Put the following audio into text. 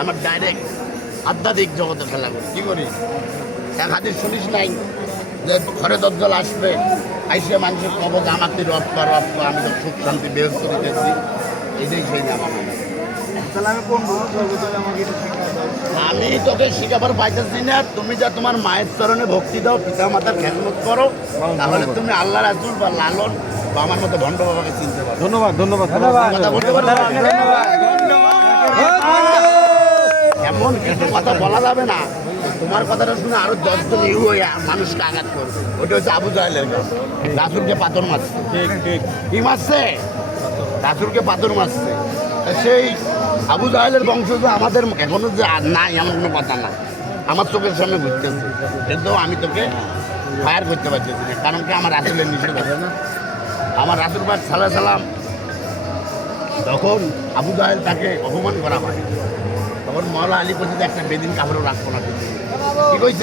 আমার ডাইরেক্ট আধ্যাত্মিক জগতে খেলা করি। কী করি? এক হাদিস শুনিস নাই যে ঘরে দজ্জাল আসবে, আইসে মানুষের কবজ আমাকে রক্ত রক্ত, আমি তো সুখ শান্তি বের করে দিয়েছি। এটাই সেই নাম আমার। তাহলে আমি কোন আমাকে এটা শিক্ষা দাও। আমি তোকে শিখাবার পাইতেছি না। তুমি যা তোমার মায়ের চরণে ভক্তি দাও, পিতা মাতার খেদমত করো, তাহলে তুমি আল্লাহ রাসূল বা লালন বা আমার মতো ভণ্ড বাবাকে চিনতে পারো। ধন্যবাদ ধন্যবাদ কথা বলতে পারো? এমন কিছু কথা বলা যাবে না, তোমার কথাটা শুনে আরো 10 জন ইউ হয়ে মানুষকে আঘাত করবে। ওটা হচ্ছে আবু জাহেলের কাজ। রাসূলকে পাথর মারছে। ঠিক ঠিক। কি মারছে? রাসূলকে পাথর মারছে। তা সেই আবু জাহেলের বংশ যে আমাদের এখনো যে আর নাই এমন কোনো কথা না। আমার চোখের সামনে ঘুরতেছে, কিন্তু আমি তোকে ফায়ার করতে পারতেছি না। কারণ কি? আমার রাসূলের নিষেধ আছে না। আমার রাসূল পাক সাল্লাল্লাহু আলাইহি সাল্লাম যখন আবু জাহেল তাকে অপমান করা হয়, তখন মওলা আলী কইছে যে একটা বেদিন কাপড়ও রাখবো না। কি কইছে?